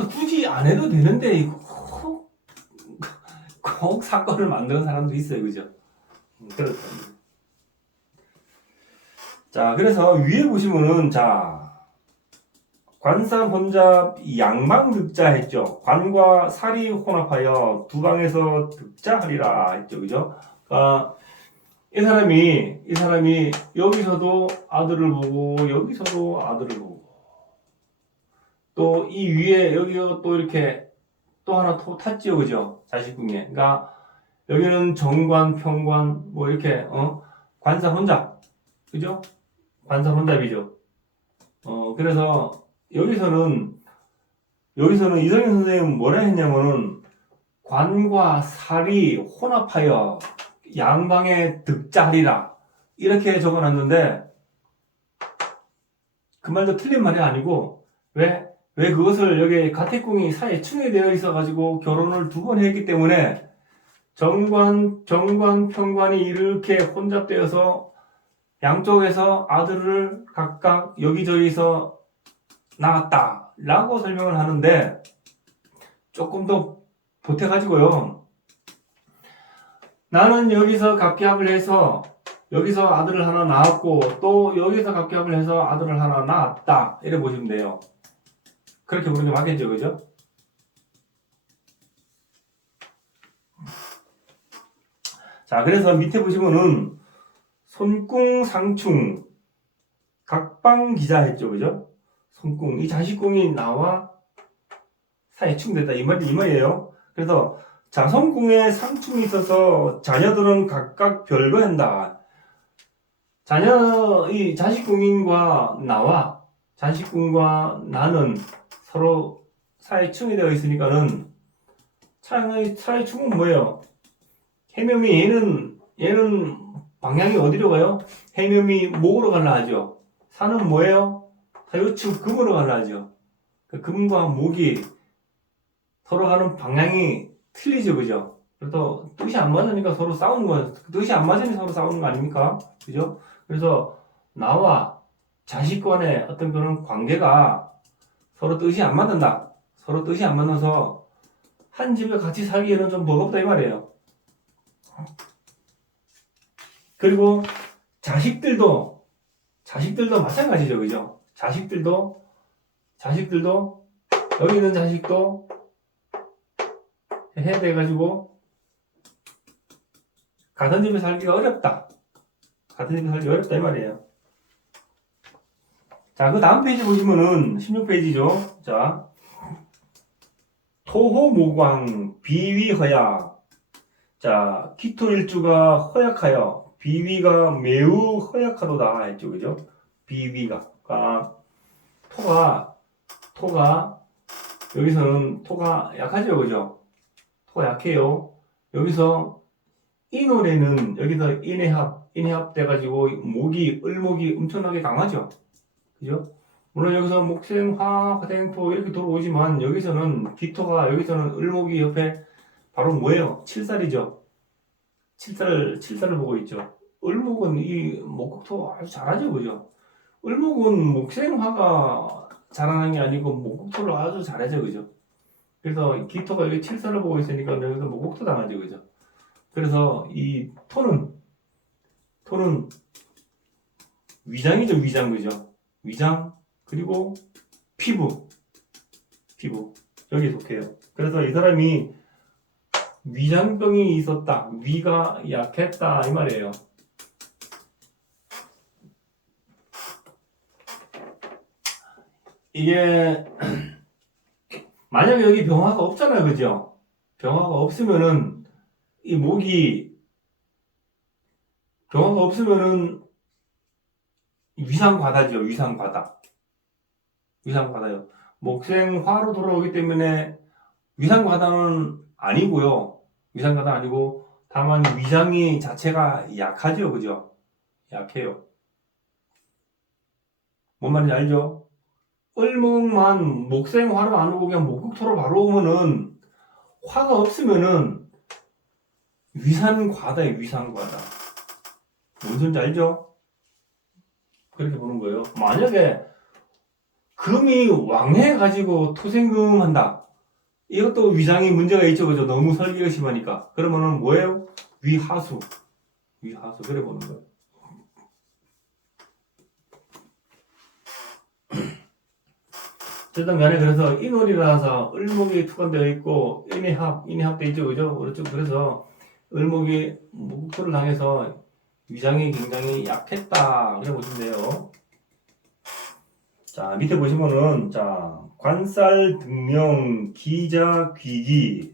굳이 안 해도 되는데, 꼭 사건을 만드는 사람도 있어요. 그죠? 그렇습니다. 자, 그래서 위에 보시면은, 자, 관산 혼잡 양방득자 했죠. 관과 살이 혼합하여 두 방에서 득자하리라 했죠. 그죠? 이 사람이 여기서도 아들을 보고, 여기서도 아들을 보고, 또 이 위에 여기가 또 이렇게 또 하나 탔죠. 그죠? 자식궁에. 그러니까 여기는 정관, 평관, 뭐 이렇게, 관산 혼잡. 그죠? 관산 혼잡이죠. 그래서 여기서는 이성현 선생님은 뭐라 했냐면은 관과 살이 혼합하여 양방에 득자하리라. 이렇게 적어놨는데 그 말도 틀린 말이 아니고 왜 그것을 여기 가택궁이 사이에 충해되어 있어가지고 결혼을 2번 했기 때문에 정관, 평관이 이렇게 혼잡되어서 양쪽에서 아들을 각각 여기저기서 낳았다 라고 설명을 하는데 조금 더 보태가지고요. 나는 여기서 갑기합을 해서 여기서 아들을 하나 낳았고 또 여기서 갑기합을 해서 아들을 하나 낳았다 이래 보시면 돼요. 그렇게 보는 게 맞겠죠, 그죠? 자, 그래서 밑에 보시면은 손궁, 상충, 각방기자 했죠, 그죠? 손궁, 이 자식궁이 나와 사이에 충됐다 이 말이에요. 그래서 자손궁에 상충이 있어서 자녀들은 각각 별거한다. 이 자식궁인과 자식궁과 나는 서로 사이에 충이 되어 있으니까는 사이에 충은 뭐예요? 해묘미 얘는 방향이 어디로 가요? 해묘미 목으로 갈라 하죠. 산은 뭐예요? 사유축 금으로 갈라 하죠. 그 금과 목이 서로 가는 방향이 틀리죠, 그죠? 그래서 뜻이 안 맞으니까 서로 싸우는 거예요. 뜻이 안 맞으니 서로 싸우는 거 아닙니까? 그죠? 그래서 나와 자식 간의 어떤 그런 관계가 서로 뜻이 안 맞는다. 서로 뜻이 안 맞아서 한 집에 같이 살기에는 좀 버겁다 이 말이에요. 그리고 자식들도 마찬가지죠, 그죠? 자식들도 여기 있는 자식도 해야 돼가지고 같은 집에 살기가 어렵다. 이 말이에요. 자, 그 다음 페이지 보시면은 16페이지죠. 자, 토호모광 비위허약. 자, 기토일주가 허약하여 비위가 매우 허약하도다 했죠, 그죠? 비위가. 토가 여기서는 토가 약하죠, 그죠? 토가 약해요. 여기서 이 노래는 여기서 인해합 돼가지고 을목이 엄청나게 강하죠. 그죠? 물론 여기서 목생, 화, 화생토 이렇게 들어오지만 여기서는 기토가 여기서는 을목이 옆에 바로 뭐예요? 칠살이죠. 칠살을 보고 있죠. 을목은 이 목국토 아주 잘하죠, 그죠? 을목은 목생화가 잘하는 게 아니고 목국토를 아주 잘하죠, 그죠? 그래서 기토가 여기 칠살을 보고 있으니까 여기서 목국토 당하죠, 그죠? 그래서 이 토는 위장이죠, 위장, 그죠? 위장, 그리고 피부 여기 속해요. 그래서 이 사람이 위장병이 있었다, 위가 약했다 이 말이에요. 이게 만약에 여기 병화가 없잖아요, 그죠? 병화가 없으면은 이 목이 병화가 없으면은 위상과다죠, 위상과다요. 목생화로 돌아오기 때문에 위상과다는 아니고요. 위상과다 아니고 다만 위장이 자체가 약하죠, 그죠? 약해요. 뭔 말인지 알죠? 을목만 목생화로 안 오고 그냥 목국토로 바로 오면은 화가 없으면은 위산과다예요, 위산과다. 뭔 소리인지 알죠? 그렇게 보는 거예요. 만약에 금이 왕해가지고 토생금 한다. 이것도 위장이 문제가 있죠, 그죠? 너무 설기가 심하니까. 그러면은 뭐예요? 위하수. 그래 보는 거예요. 어쨌든 간에 그래서 인월이라서 을목이 투관되어 있고 인해합 돼 있죠, 그죠? 그렇죠. 그래서 을목이 목토를 당해서 위장이 굉장히 약했다. 그래 보시면 돼요. 자, 밑에 보시면은, 자, 관살, 등명, 기자, 귀기.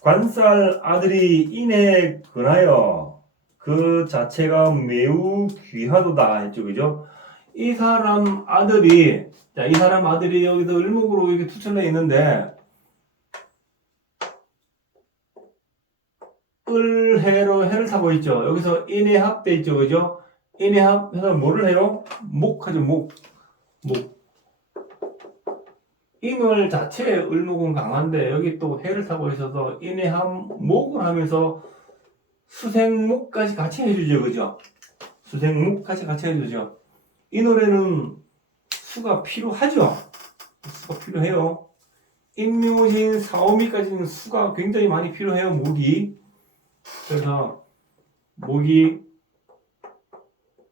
관살 아들이 인에 근하여 그 자체가 매우 귀하도다 했죠, 그죠? 이 사람 아들이 여기서 을목으로 이렇게 투철되어 있는데, 해를 타고 있죠. 여기서 인해합 돼 있죠, 그죠? 인해합해서 뭐를 해요? 목하죠, 목. 인월 자체에 을목은 강한데 여기 또 해를 타고 있어서 인해함 목을 하면서 수생목까지 같이 해주죠, 그죠? 수생목까지 같이 해주죠. 이 노래는 수가 필요하죠. 수가 필요해요. 인묘진 사오미까지는 수가 굉장히 많이 필요해요, 목이. 그래서 목이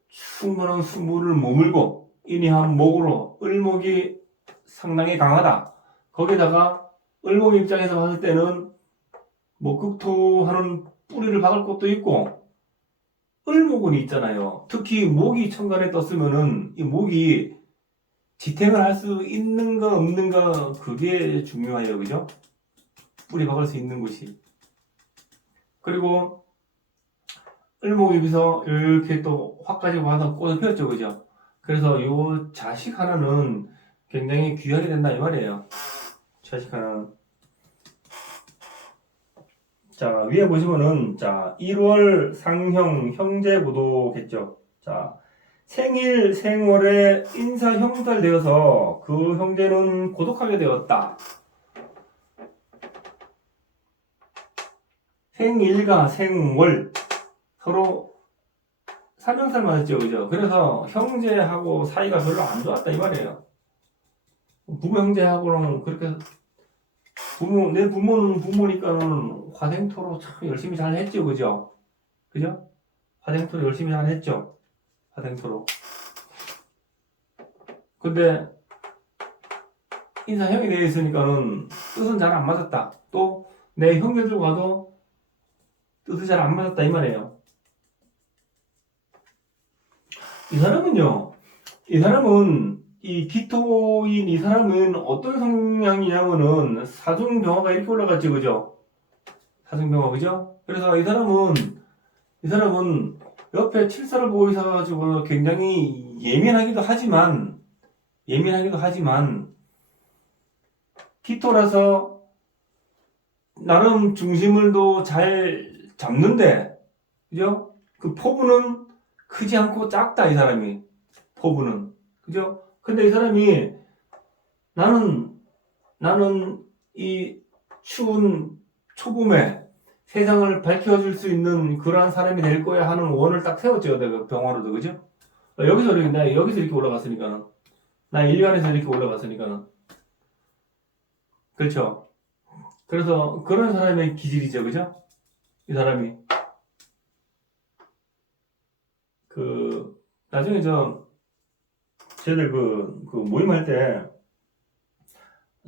충분한 수물을 머물고 인해함 목으로 을목이 상당히 강하다. 거기다가 을목 입장에서 봤을 때는 뭐 극토하는 뿌리를 박을 것도 있고 을목은 있잖아요. 특히 목이 천간에 떴으면은 이 목이 지탱을 할 수 있는가 없는가 그게 중요해요, 그죠? 뿌리 박을 수 있는 곳이. 그리고 을목 입에서 이렇게 또 화까지 와서 꽃을 피웠죠, 그죠? 그래서 요 자식 하나는 굉장히 귀하게 된다 이 말이에요. 자식 하나. 자, 위에 보시면은 자 1월 상형 형제부도겠죠. 자, 생일 생월에 인사 형살되어서 그 형제는 고독하게 되었다. 생일과 생월 서로 3형살 맞았죠, 그죠? 그래서 형제하고 사이가 별로 안 좋았다 이 말이에요. 부모 형제하고는 그렇게 내 부모는 부모니까는 화생토로 참 열심히 잘 했죠, 그죠? 그죠? 화생토로 열심히 잘 했죠. 화생토로. 근데 인사형이 되어 있으니까는 뜻은 잘 안 맞았다. 또 내 형제들과도 뜻이 잘 안 맞았다 이 말이에요. 이 사람은 이 기토인 이 사람은 어떤 성향이냐면은 사중병화가 이렇게 올라갔지, 그죠? 사중병화, 그죠? 그래서 이 사람은 옆에 칠사를 보고 있어가지고 굉장히 예민하기도 하지만 티토라서 나름 중심을 또 잘 잡는데, 그죠? 그 포부는 크지 않고 작다, 이 사람이. 포부는. 그죠? 근데 이 사람이 나는 이 추운 초봄에 세상을 밝혀줄 수 있는 그러한 사람이 될 거야 하는 원을 딱 세웠죠. 내가 병화로도. 그죠? 여기서 이렇게 올라갔으니까는. 나 인류안에서 이렇게 올라갔으니까는. 그렇죠? 그래서 그런 사람의 기질이죠. 그죠? 이 사람이. 나중에 쟤들 모임할 때,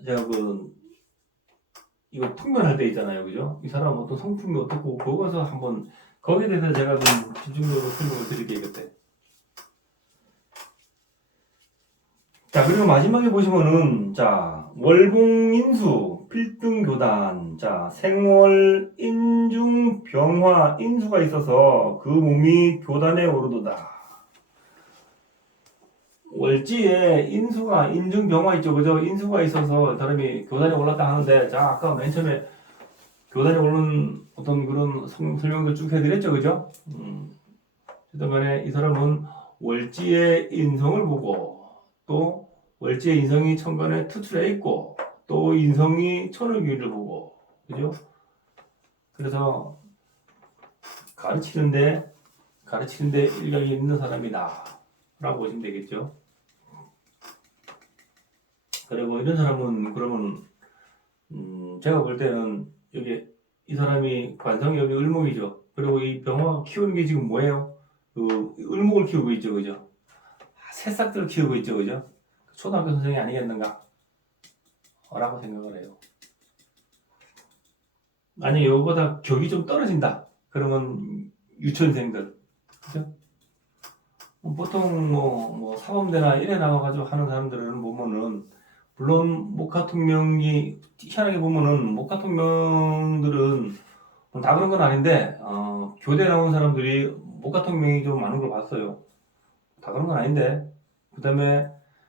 제가 이거 통면할 때 있잖아요. 그죠? 이 사람 어떤 성품이 어떻고, 거기서 한번, 거기에 대해서 제가 좀 집중적으로 설명을 드릴게요, 그때. 자, 그리고 마지막에 보시면은, 자, 월봉인수, 필등교단, 자, 생월, 인중, 병화, 인수가 있어서 그 몸이 교단에 오르도다. 월지에 인중, 병화 있죠, 그죠? 인수가 있어서 사람이 교단에 올랐다 하는데, 자, 아까 맨 처음에 교단에 오른 어떤 그런 설명도 쭉 해드렸죠, 그죠? 어쨌든 간에 이 사람은 월지의 인성을 보고, 또 월지의 인성이 천간에 투출해 있고, 또 인성이 천을귀를 보고, 그죠? 그래서 가르치는데 일각이 있는 사람이다 라고 보시면 되겠죠. 그리고 이런 사람은 그러면 제가 볼 때는 여기 이 사람이 관성이 여기 을목이죠. 그리고 이 병화가 키우는 게 지금 뭐예요? 을목을 키우고 있죠, 그죠? 새싹들을 키우고 있죠, 그죠? 초등학교 선생이 아니겠는가? 라고 생각을 해요. 아니, 이거보다 격이 좀 떨어진다. 그러면 유치원생들, 그죠? 보통 사범대나 이래 나와가지고 하는 사람들은 보면은, 물론 목화통명이 희한하게 보면은 목화통명들은 다 그런 건 아닌데 교대 나온 사람들이 목화통명이 좀 많은 걸 봤어요. 다 그런 건 아닌데, 그 다음에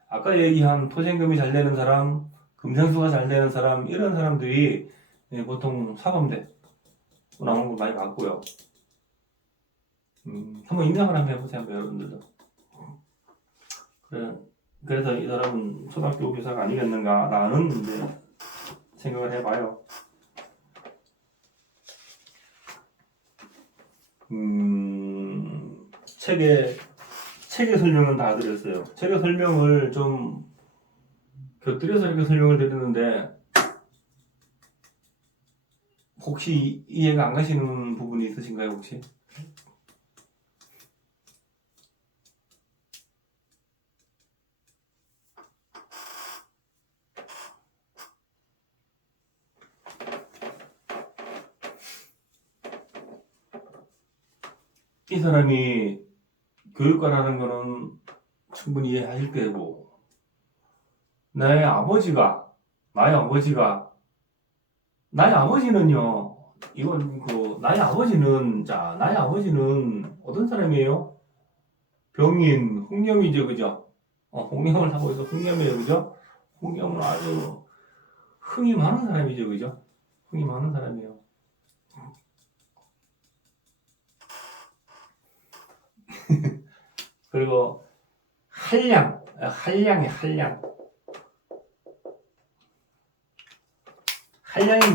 아까 얘기한 토생금이 잘 되는 사람, 금생수가 잘 되는 사람, 이런 사람들이 보통 사범대 나오는 걸 많이 봤고요. 한번 임상을 한번 해보세요, 여러분들도. 그래서 이 사람은 초등학교 교사가 아니겠는가라는 이제 생각을 해봐요. 책의 설명은 다 드렸어요. 책의 설명을 좀 곁들여서 이렇게 설명을 드렸는데, 혹시 이해가 안 가시는 부분이 있으신가요, 혹시? 이 사람이 교육과라는 거는 충분히 이해하실 거고, 나의 아버지는요, 나의 아버지는 어떤 사람이에요? 병인, 홍념이죠, 그죠? 홍념을 하고 있어, 홍념이에요, 그죠? 홍념은 아주 흥이 많은 사람이죠, 그죠? 흥이 많은 사람이에요. 그리고 한량의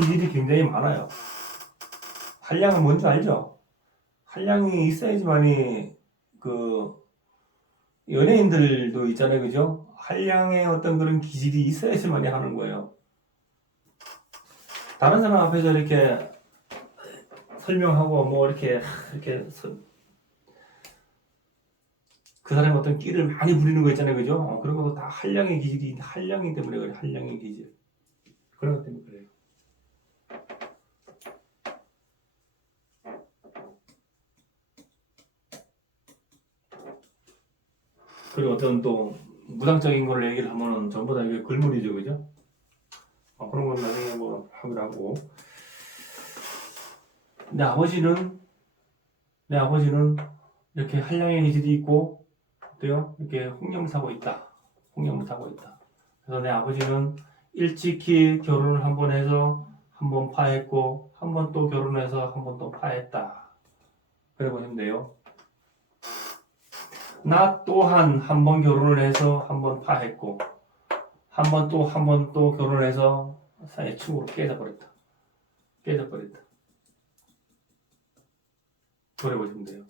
기질이 굉장히 많아요. 한량은 뭔지 알죠? 한량이 있어야지만이 연예인들도 있잖아요, 그죠? 한량의 어떤 그런 기질이 있어야지만이 하는 거예요. 다른 사람 앞에서 이렇게 설명하고 이렇게 그 사람의 어떤 끼를 많이 부리는 거 있잖아요, 그죠? 그런 것도 다 한량이 때문에 그래요. 한량의 기질. 그런 것 때문에 그래요. 그리고 어떤 또 무당적인 걸 얘기를 하면은 전부 다 이게 글물이죠, 그죠? 그런 건 나중에 하기로 하고. 내 아버지는 이렇게 한량의 기질이 있고, 어때요? 이렇게 홍념을 타고 있다. 그래서 내 아버지는 일찍이 결혼을 한 번 해서 한 번 파했고 한 번 또 결혼해서 한 번 또 파했다. 그래 보시면 돼요. 나 또한 한 번 결혼을 해서 한 번 파했고 한 번 또 결혼해서 사회 충으로 깨져버렸다. 깨져버렸다. 그래 보시면 돼요.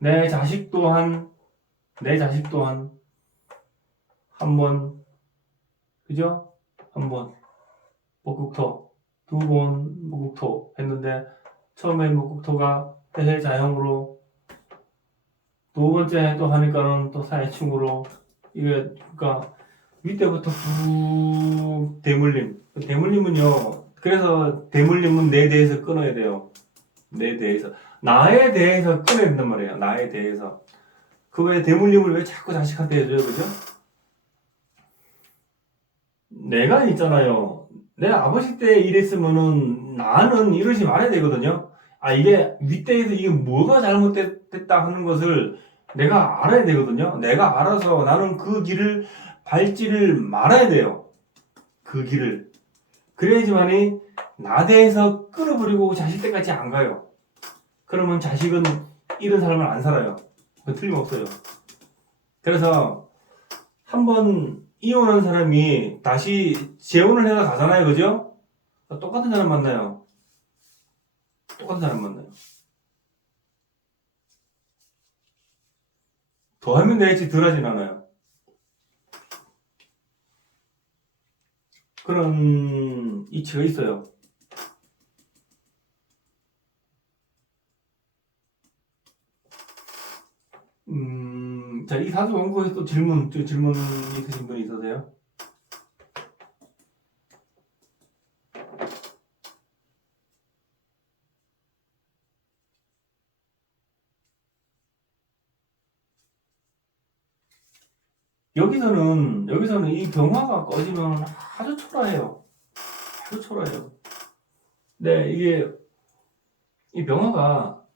내 자식 또한 한 번, 그죠? 한 번 목국토, 두 번 목국토 했는데 처음에 목국토가 해자형으로 두 번째 또 하니까는 또 사회충으로 이게 그러니까 윗대부터 쭉 대물림. 대물림은요. 그래서 대물림은 내 대해서 끊어야 돼요. 내 대해서 나에 대해서 끊어야 된단 말이에요. 나에 대해서. 그 왜 대물림을 왜 자꾸 자식한테 해줘요, 그죠? 내가 있잖아요. 내 아버지 때 이랬으면은 나는 이러지 말아야 되거든요. 아, 이게 윗대에서 이게 뭐가 잘못됐다 하는 것을 내가 알아야 되거든요. 내가 알아서 나는 그 길을 밟지를 말아야 돼요. 그 길을. 그래야지만이 나 대해서 끊어버리고 자식 때까지 안 가요. 그러면 자식은 이런 삶을 안 살아요. 그건 틀림없어요. 그래서 한번 이혼한 사람이 다시 재혼을 해서 가잖아요. 그죠? 똑같은 사람 만나요. 똑같은 사람 만나요. 더 하면 되지 덜 하진 않아요. 그런 이치가 있어요. 자, 이 사주 공부에서 또 질문 있으신 분이 있으세요? 여기서는 이 병화가 꺼지면 아주 초라해요. 아주 초라해요. 네, 이게 이 병화가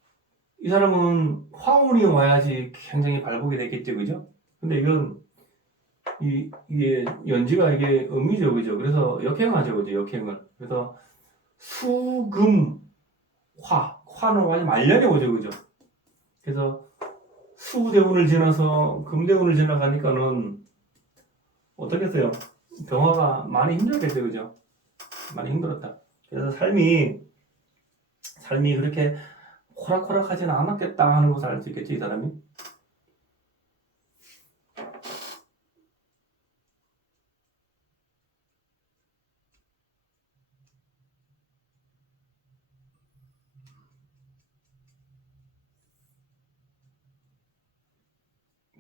이 사람은 화운이 와야지 굉장히 발복이 되겠죠, 그죠? 근데 이건 이게 연지가 이게 음이죠, 그죠? 그래서 역행하죠, 그죠? 역행을. 그래서 수금 화는 완전 말년에 오죠, 그죠? 그래서 수대운을 지나서 금대운을 지나가니까는 어떻겠어요? 병화가 많이 힘들겠죠, 그죠? 많이 힘들었다. 그래서 삶이 그렇게 호락호락하지는 않았겠다 하는 것을 알 수 있겠지, 이 사람이.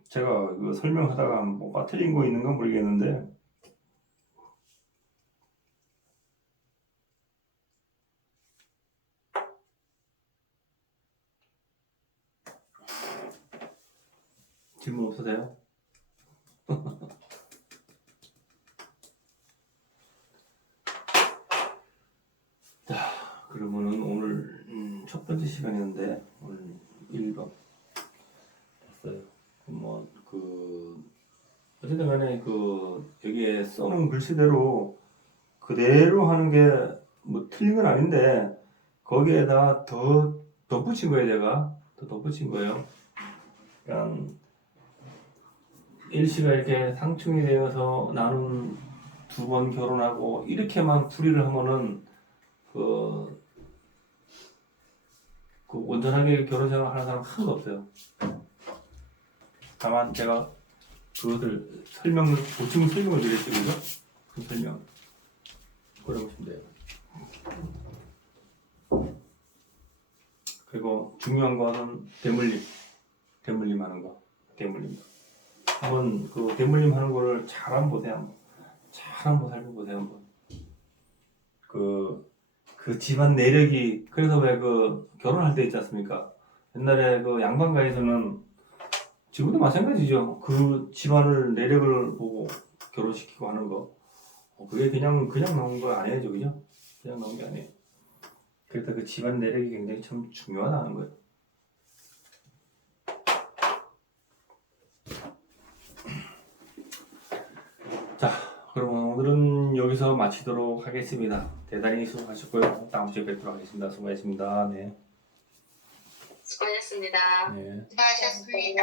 제가 그 설명하다가 뭐가 틀린 거 있는 건 모르겠는데, 질문 없으세요? 자, 그러면은 오늘 첫 번째 시간이었는데 오늘 1번 했어요. 어쨌든 간에 여기에 써놓은 글씨대로 그대로 하는 게 뭐 틀린 건 아닌데 거기에다 더 덧붙인 거예요. 제가 더 덧붙인 거예요. 그러니까 일시가 이렇게 상충이 되어서 나는 두 번 결혼하고 이렇게만 풀이를 하면은 그 온전하게 결혼 생활 하는 사람 하나도 없어요. 다만 제가 그것을 보충 설명을 드렸지, 그죠? 그 설명. 그러고 보시면 돼요. 그리고 중요한 거는 대물림 하는 거. 대물림. 한번 그 대물림 하는 거를 잘 한번 보세요. 잘 한번 살펴보세요. 한번. 그 집안 내력이, 그래서 왜 결혼할 때 있지 않습니까? 옛날에 양반가에서는 지금도 마찬가지죠. 그 집안을 내력을 보고 결혼시키고 하는 거. 그게 그냥 나온 거 아니에요, 그죠? 그냥 나온 게 아니에요. 그래서 그 집안 내력이 굉장히 참 중요하다는 거예요. 자, 그러면 오늘은 여기서 마치도록 하겠습니다. 대단히 수고하셨고요. 다음 주에 뵙도록 하겠습니다. 수고하셨습니다. 네. 수고하셨습니다. 네. 수고하셨습니다.